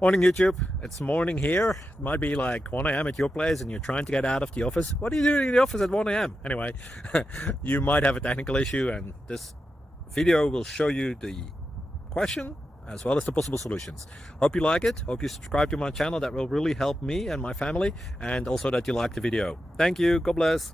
Morning YouTube, it's morning here. It might be like 1 a.m. at your place and you're trying to get out of the office. What are you doing in the office at 1 a.m.? Anyway, you might have a technical issue and this video will show you the question as well as the possible solutions. Hope you like it, hope you subscribe to my channel. That will really help me and my family, and also that you like the video. Thank you, God bless.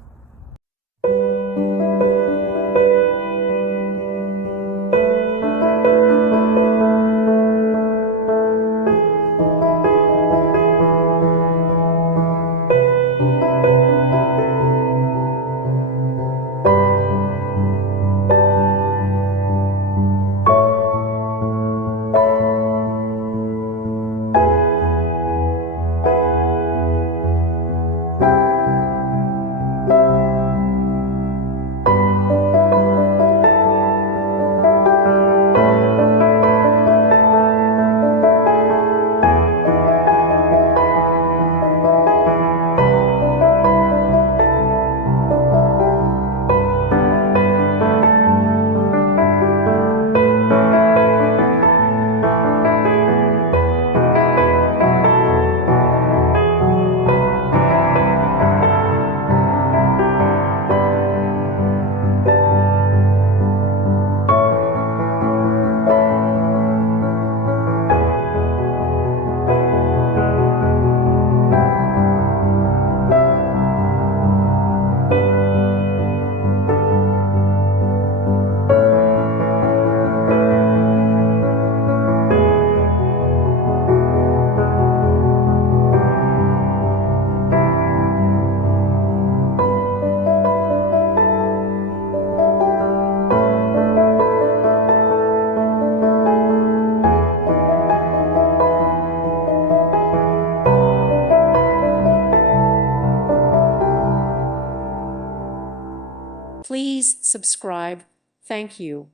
Please subscribe. Thank you.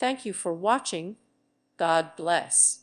Thank you for watching. God bless.